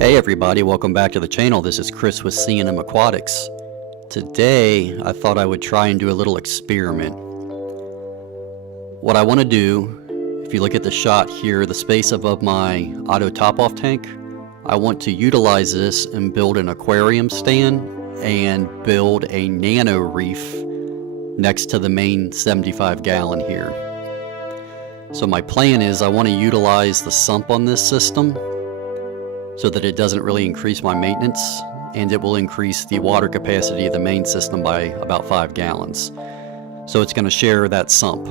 Hey everybody, welcome back to the channel. This is Chris with C&M Aquatics. Today, I thought I would try and do a little experiment. What I want to do, if you look at the shot here, the space above my auto top-off tank, I want to utilize this and build an aquarium stand and build a nano reef next to the main 75-gallon here. So my plan is I want to utilize the sump on this system so that it doesn't really increase my maintenance, and it will increase the water capacity of the main system by about 5 gallons. So it's going to share that sump.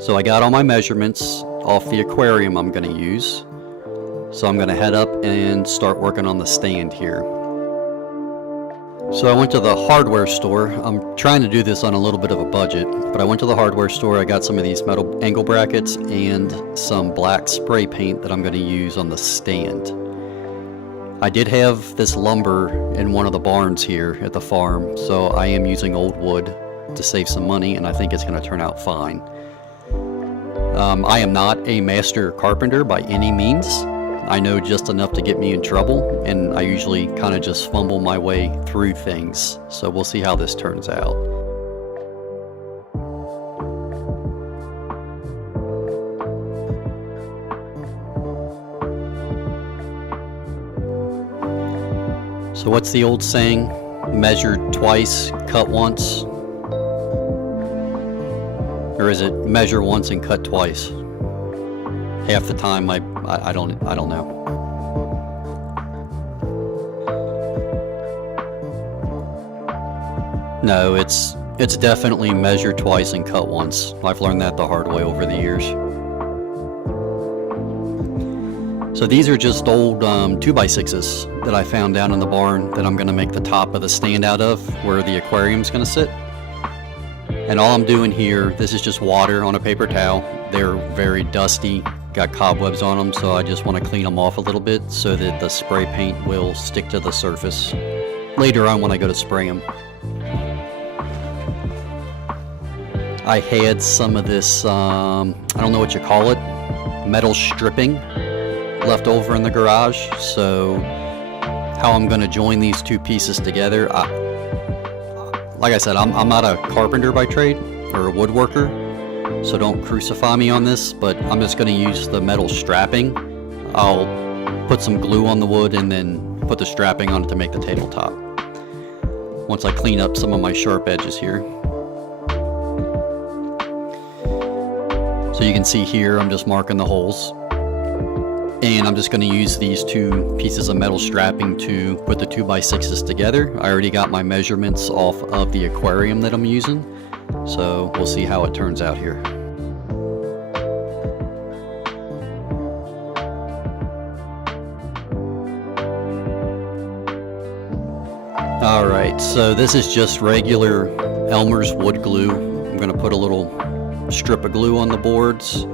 So I got all my measurements off the aquarium I'm going to use. So I'm going to head up and start working on the stand here. So I went to the hardware store. I'm trying to do this on a little bit of a budget, but I went to the hardware store. I got some of these metal angle brackets and some black spray paint that I'm going to use on the stand. I did have this lumber in one of the barns here at the farm, so I am using old wood to save some money, and I think it's going to turn out fine. I am not a master carpenter by any means. I know just enough to get me in trouble, and I usually kind of just fumble my way through things. So we'll see how this turns out. So what's the old saying? Measure twice, cut once? Or is it measure once and cut twice? Half the time I don't know. No, it's definitely measure twice and cut once. I've learned that the hard way over the years. So these are just old 2x6s that I found down in the barn that I'm going to make the top of the stand out of, where the aquarium's going to sit. And all I'm doing here, this is just water on a paper towel. They're very dusty, got cobwebs on them, so I just want to clean them off a little bit so that the spray paint will stick to the surface later on when I go to spray them. I had some of this, I don't know what you call it, metal stripping left over in the garage. So how I'm going to join these two pieces together, like I said, I'm not a carpenter by trade or a woodworker, so don't crucify me on this, but I'm just going to use the metal strapping. I'll put some glue on the wood and then put the strapping on it to make the tabletop once I clean up some of my sharp edges here. So you can see here I'm just marking the holes, and I'm just going to use these two pieces of metal strapping to put the 2x6s together. I already got my measurements off of the aquarium that I'm using, so we'll see how it turns out here. Alright, so this is just regular Elmer's wood glue. I'm going to put a little strip of glue on the boards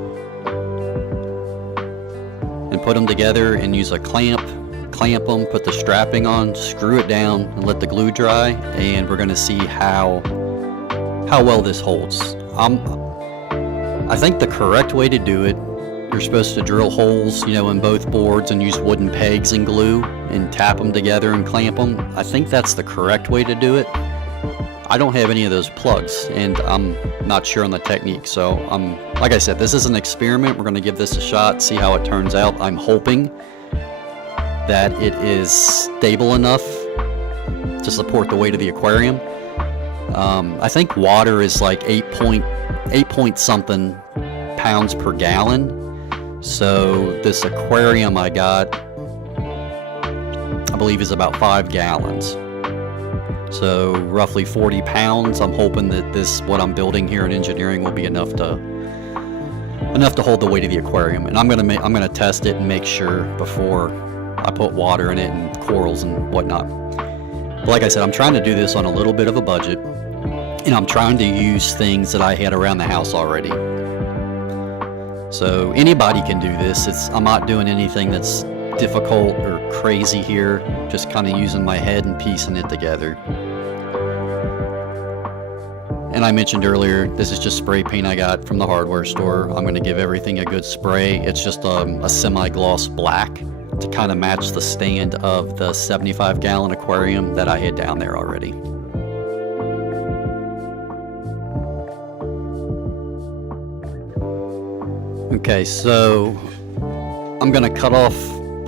and put them together and use a clamp them, put the strapping on, screw it down, and let the glue dry, and we're going to see how well this holds. I think the correct way to do it, you're supposed to drill holes, in both boards and use wooden pegs and glue and tap them together and clamp them. I think that's the correct way to do it. I don't have any of those plugs, and I'm not sure on the technique, so like I said, this is an experiment. We're going to give this a shot, see how it turns out. I'm hoping that it is stable enough to support the weight of the aquarium. I think water is like 8 point something pounds per gallon, so this aquarium I got, I believe, is about 5 gallons. So roughly 40 pounds. I'm hoping that what I'm building here in engineering will be enough to hold the weight of the aquarium. And I'm gonna test it and make sure before I put water in it and corals and whatnot. But like I said, I'm trying to do this on a little bit of a budget, and I'm trying to use things that I had around the house already. So anybody can do this. I'm not doing anything that's difficult or crazy here, just kind of using my head and piecing it together. And And I mentioned earlier, this is just spray paint I got from the hardware store. I'm going to give everything a good spray. It's just a semi-gloss black to kind of match the stand of the 75-gallon aquarium that I had down there already. Okay, so I'm going to cut off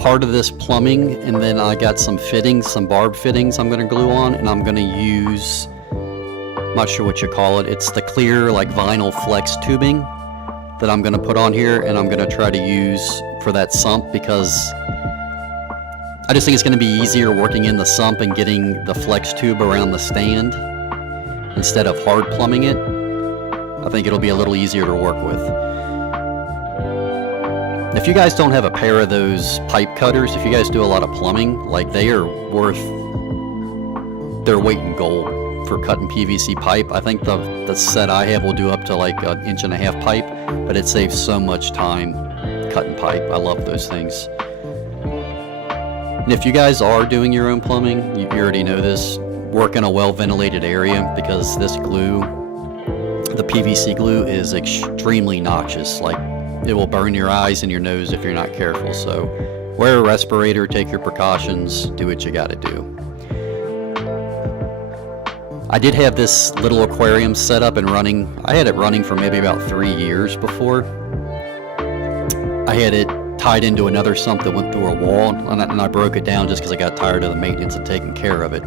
part of this plumbing, and then I got some fittings, some barb fittings I'm going to glue on, and I'm going to use, I'm not sure what you call it, it's the clear like vinyl flex tubing that I'm going to put on here, and I'm going to try to use for that sump, because I just think it's going to be easier working in the sump and getting the flex tube around the stand instead of hard plumbing it. I think it'll be a little easier to work with. If you guys don't have a pair of those pipe cutters, if you guys do a lot of plumbing, like, they are worth their weight in gold for cutting PVC pipe. I think the set I have will do up to like 1.5 inch pipe, but it saves so much time cutting pipe. I love those things. And if you guys are doing your own plumbing, you already know this, work in a well-ventilated area, because this glue, the PVC glue, is extremely noxious. Like, it will burn your eyes and your nose if you're not careful. So wear a respirator, take your precautions, do what you gotta do. I did have this little aquarium set up and running. I had it running for maybe about 3 years before. I had it tied into another sump that went through a wall, and I broke it down just because I got tired of the maintenance and taking care of it.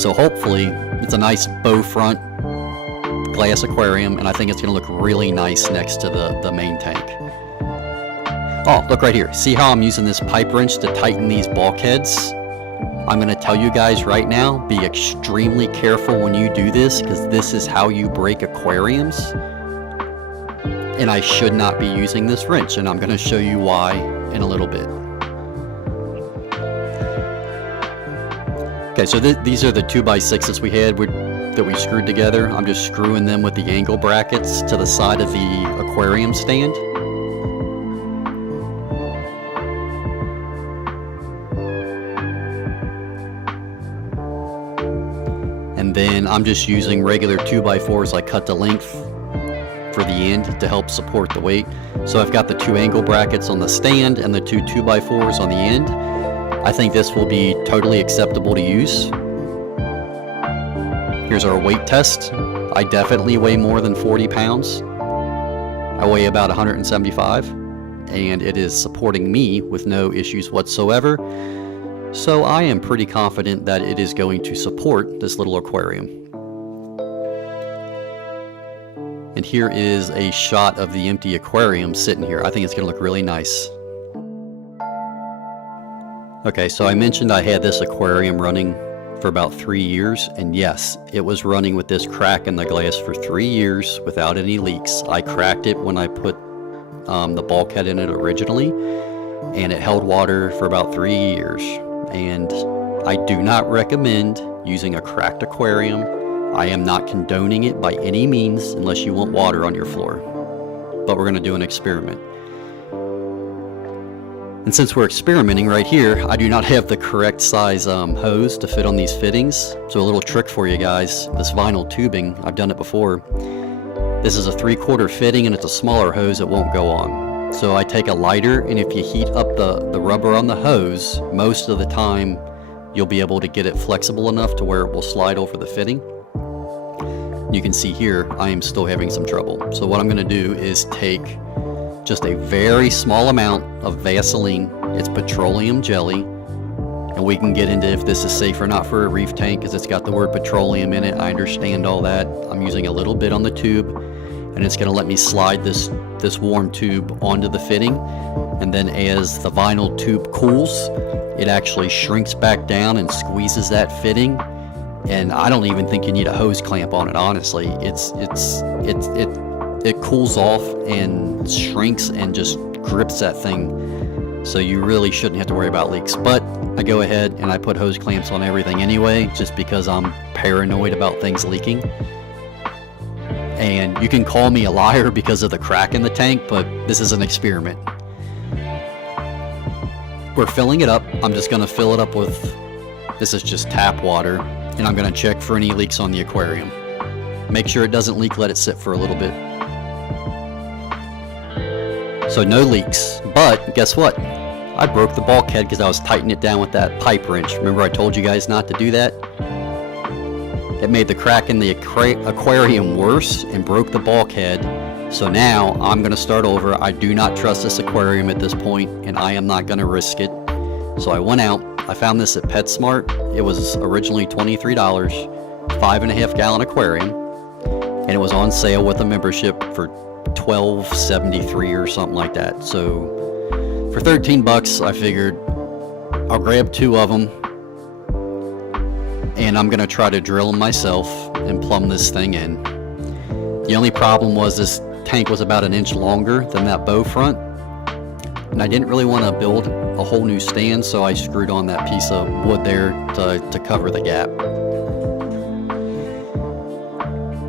So hopefully it's a nice bow front glass aquarium, and I think it's going to look really nice next to the main tank. Oh, look right here. See how I'm using this pipe wrench to tighten these bulkheads? I'm going to tell you guys right now, be extremely careful when you do this, because this is how you break aquariums. And I should not be using this wrench, and I'm going to show you why in a little bit. Okay, so these are the 2x6s we had that we screwed together. I'm just screwing them with the angle brackets to the side of the aquarium stand. And then I'm just using regular 2x4s I cut to length for the end to help support the weight. So I've got the 2 angle brackets on the stand and the 2 2x4s on the end. I think this will be totally acceptable to use. Here's our weight test. I definitely weigh more than 40 pounds. I weigh about 175, and it is supporting me with no issues whatsoever. So I am pretty confident that it is going to support this little aquarium. And here is a shot of the empty aquarium sitting here. I think it's going to look really nice. Okay, so I mentioned I had this aquarium running for about 3 years, and yes, it was running with this crack in the glass for 3 years without any leaks. I cracked it when I put the bulkhead in it originally, and it held water for about 3 years. And I do not recommend using a cracked aquarium. I am not condoning it by any means unless you want water on your floor. But we're going to do an experiment. And since we're experimenting right here, I do not have the correct size hose to fit on these fittings. So a little trick for you guys, this vinyl tubing, I've done it before. This is a 3/4 fitting and it's a smaller hose, it won't go on. So I take a lighter, and if you heat up the rubber on the hose, most of the time you'll be able to get it flexible enough to where it will slide over the fitting. You can see here, I am still having some trouble. So what I'm going to do is take just a very small amount of Vaseline. It's petroleum jelly, and we can get into if this is safe or not for a reef tank because it's got the word petroleum in it. I understand all that. I'm using a little bit on the tube, and it's going to let me slide this warm tube onto the fitting, and then as the vinyl tube cools, it actually shrinks back down and squeezes that fitting. And I don't even think you need a hose clamp on it, honestly. It cools off and shrinks and just grips that thing. So you really shouldn't have to worry about leaks. But I go ahead and I put hose clamps on everything anyway, just because I'm paranoid about things leaking. And you can call me a liar because of the crack in the tank, but this is an experiment. We're filling it up. I'm just going to fill it up with, this is just tap water, and I'm going to check for any leaks on the aquarium. Make sure it doesn't leak, let it sit for a little bit. So no leaks, but guess what? I broke the bulkhead because I was tightening it down with that pipe wrench. Remember I told you guys not to do that? It made the crack in the aquarium worse and broke the bulkhead. So now I'm going to start over. I do not trust this aquarium at this point, and I am not going to risk it. So I went out. I found this at PetSmart. It was originally $23, 5.5 gallon aquarium, and it was on sale with a membership for $12.73 or something like that. So for 13 bucks, I figured I'll grab 2 of them, and I'm gonna try to drill them myself and plumb this thing in. The only problem was this tank was about 1 inch longer than that bow front, and I didn't really want to build a whole new stand, so I screwed on that piece of wood there to cover the gap.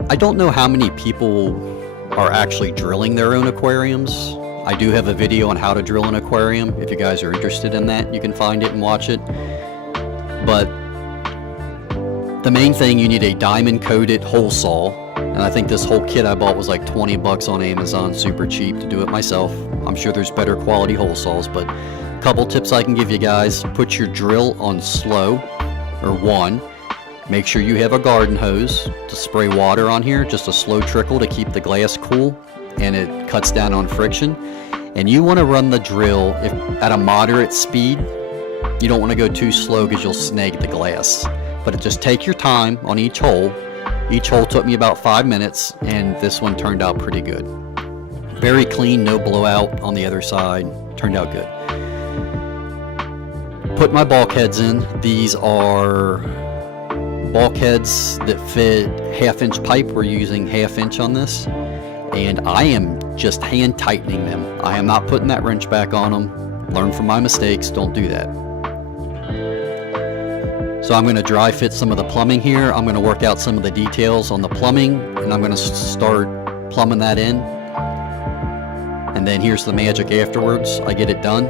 I don't know how many people are actually drilling their own aquariums. I do have a video on how to drill an aquarium. If you guys are interested in that, you can find it and watch it. But the main thing, you need a diamond coated hole saw. And I think this whole kit I bought was like 20 bucks on Amazon, super cheap to do it myself. I'm sure there's better quality hole saws, but a couple tips I can give you guys. Put your drill on slow, or 1. Make sure you have a garden hose to spray water on here, just a slow trickle to keep the glass cool, and it cuts down on friction. And you want to run the drill at a moderate speed. You don't want to go too slow because you'll snag the glass. But just take your time on each hole. Each hole took me about 5 minutes, and this one turned out pretty good. Very clean, no blowout on the other side. Turned out good. Put my bulkheads in. These are bulkheads that fit 1/2 inch pipe. We're using 1/2 inch on this, and I am just hand tightening them. I am not putting that wrench back on them. Learn from my mistakes, don't do that. So I'm going to dry fit some of the plumbing here. I'm going to work out some of the details on the plumbing, and I'm going to start plumbing that in, and then here's the magic afterwards. I get it done.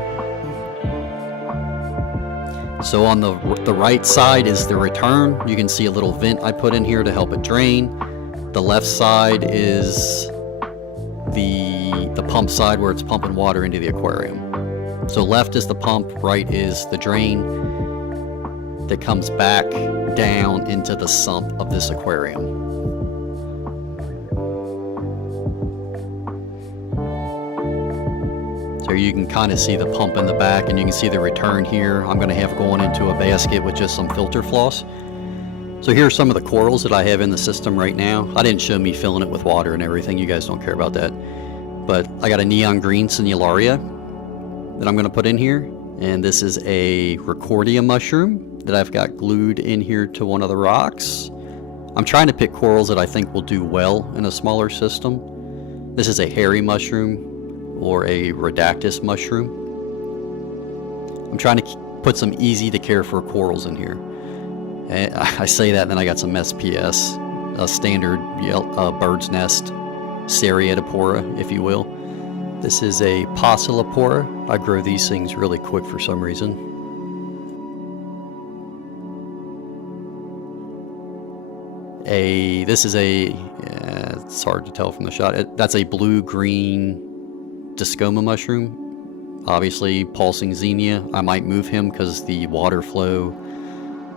So on the right side is the return. You can see a little vent I put in here to help it drain. The left side is the pump side where it's pumping water into the aquarium. So left is the pump, right is the drain that comes back down into the sump of this aquarium. So you can kind of see the pump in the back, and you can see the return here. I'm going to have going into a basket with just some filter floss. So here are some of the corals that I have in the system right now. I didn't show me filling it with water and everything. You guys don't care about that. But I got a neon green Signularia that I'm going to put in here. And this is a Recordia mushroom that I've got glued in here to one of the rocks. I'm trying to pick corals that I think will do well in a smaller system. This is a hairy mushroom, or a Redactus mushroom. I'm trying to put some easy to care for corals in here. And I say that, and then I got some SPS, a standard bird's nest, Seriatopora, if you will. This is a Pocillopora. I grow these things really quick for some reason. This is it's hard to tell from the shot. That's a blue-green Discoma mushroom. Obviously, pulsing Xenia. I might move him because the water flow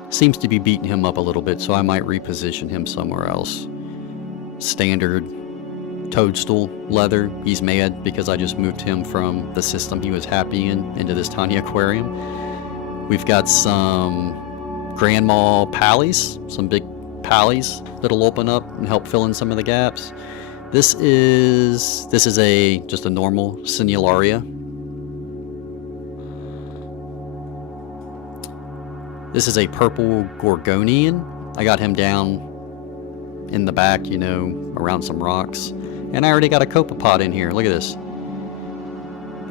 seems to be beating him up a little bit, so I might reposition him somewhere else. Standard toadstool leather. He's mad because I just moved him from the system he was happy in into this tiny aquarium. We've got some grandma pallies, some big pallies that'll open up and help fill in some of the gaps. This is just a normal Signularia. This is a purple Gorgonian. I got him down in the back, you know, around some rocks. And I already got a copepod in here. Look at this.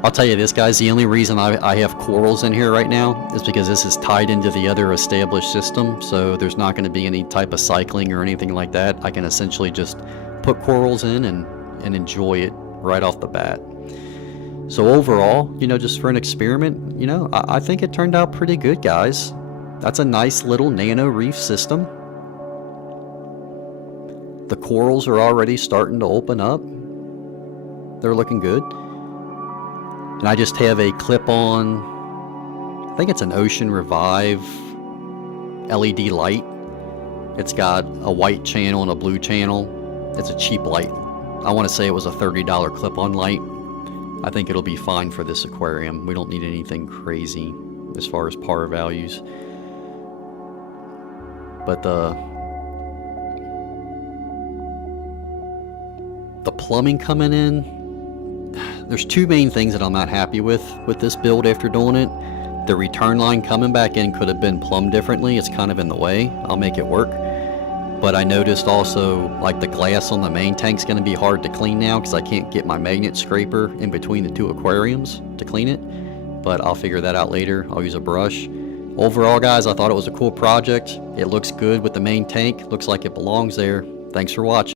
I'll tell you this, guys, the only reason I have corals in here right now is because this is tied into the other established system, so there's not going to be any type of cycling or anything like that. I can essentially just put corals in and enjoy it right off the bat. So overall, you know, just for an experiment, you know, I think it turned out pretty good, guys. That's a nice little nano reef system. The corals are already starting to open up. They're looking good. And I just have a clip-on, I think it's an Ocean Revive LED light. It's got a white channel and a blue channel. It's a cheap light. I want to say it was a $30 clip-on light. I think it'll be fine for this aquarium. We don't need anything crazy as far as par values. But the plumbing coming in, there's two main things that I'm not happy with this build after doing it. The return line coming back in could have been plumbed differently. It's kind of in the way. I'll make it work. But I noticed also, like, the glass on the main tank's going to be hard to clean now because I can't get my magnet scraper in between the two aquariums to clean it. But I'll figure that out later. I'll use a brush. Overall, guys, I thought it was a cool project. It looks good with the main tank. Looks like it belongs there. Thanks for watching.